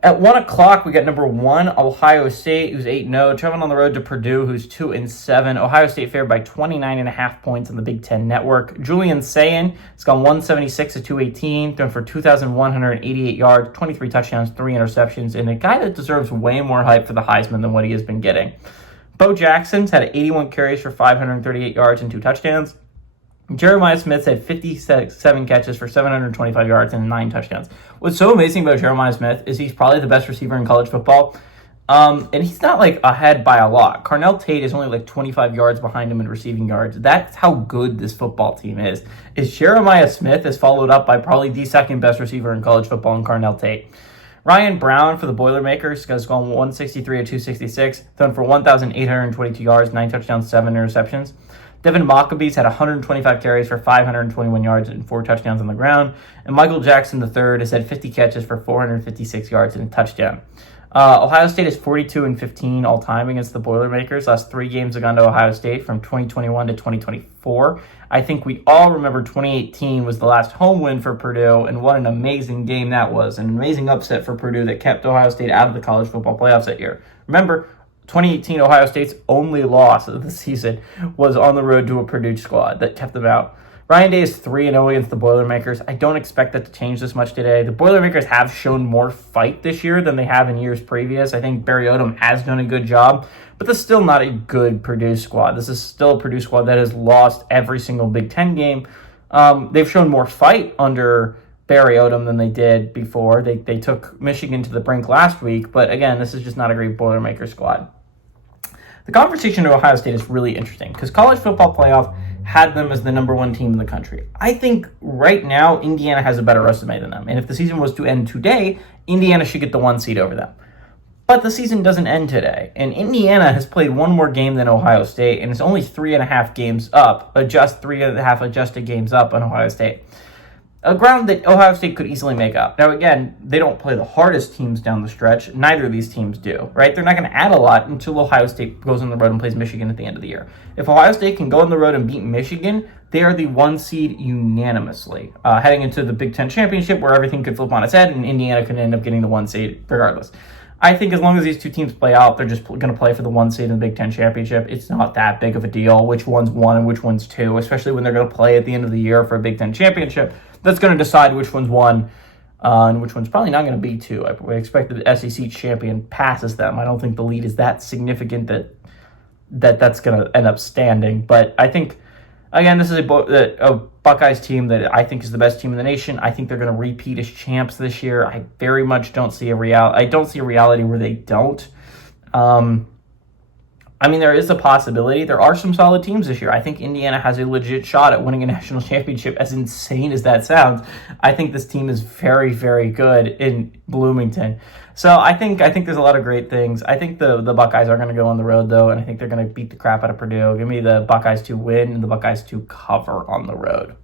At 1 o'clock, we got number 1, Ohio State, who's 8-0, traveling on the road to Purdue, who's 2-7. Ohio State favored by 29.5 points on the Big Ten Network. Julian Sayin has gone 176 to 218, thrown for 2,188 yards, 23 touchdowns, 3 interceptions, and a guy that deserves way more hype for the Heisman than what he has been getting. Bo Jackson's had 81 carries for 538 yards and 2 touchdowns. Jeremiah Smith had 57 catches for 725 yards and 9 touchdowns. What's so amazing about Jeremiah Smith is he's probably the best receiver in college football. And he's not like ahead by a lot. Carnell Tate is only like 25 yards behind him in receiving yards. That's how good this football team is. Jeremiah Smith is followed up by probably the second best receiver in college football in Carnell Tate. Ryan Brown for the Boilermakers has gone 163 to 266, thrown for 1,822 yards, 9 touchdowns, 7 interceptions. Devin Maccabees had 125 carries for 521 yards and 4 touchdowns on the ground. And Michael Jackson III has had 50 catches for 456 yards and a touchdown. Ohio State is 42-15 all time against the Boilermakers. Last 3 games have gone to Ohio State from 2021 to 2024. I think we all remember 2018 was the last home win for Purdue, and what an amazing game that was. An amazing upset for Purdue that kept Ohio State out of the college football playoffs that year. Remember, 2018 Ohio State's only loss of the season was on the road to a Purdue squad that kept them out. Ryan Day is 3-0 against the Boilermakers. I don't expect that to change this much today. The Boilermakers have shown more fight this year than they have in years previous. I think Barry Odom has done a good job, but this is still not a good Purdue squad. This is still a Purdue squad that has lost every single Big Ten game. They've shown more fight under Barry Odom than they did before. They took Michigan to the brink last week, but again, this is just not a great Boilermaker squad. The conversation to Ohio State is really interesting because college football playoff had them as the number 1 team in the country. I think right now Indiana has a better resume than them. And if the season was to end today, Indiana should get the 1 seed over them. But the season doesn't end today. And Indiana has played 1 more game than Ohio State, and it's only 3.5 games up, 3.5 adjusted games up on Ohio State. A ground that Ohio State could easily make up. Now, again, they don't play the hardest teams down the stretch. Neither of these teams do, right? They're not going to add a lot until Ohio State goes on the road and plays Michigan at the end of the year. If Ohio State can go on the road and beat Michigan, they are the 1 seed unanimously, heading into the Big Ten Championship where everything could flip on its head and Indiana could end up getting the 1 seed regardless. I think as long as these 2 teams play out, they're just going to play for the 1 seed in the Big Ten Championship. It's not that big of a deal which one's 1 and which one's 2, especially when they're going to play at the end of the year for a Big Ten Championship. That's going to decide which one's 1 and which one's probably not going to be 2. I expect that the SEC champion passes them. I don't think the lead is that significant that's going to end up standing. But I think, again, this is a Buckeyes team that I think is the best team in the nation. I think they're going to repeat as champs this year. I very much don't see a reality where they don't. There is a possibility. There are some solid teams this year. I think Indiana has a legit shot at winning a national championship, as insane as that sounds. I think this team is very, very good in Bloomington. So I think there's a lot of great things. I think the Buckeyes are going to go on the road, though, and I think they're going to beat the crap out of Purdue. Give me the Buckeyes to win and the Buckeyes to cover on the road.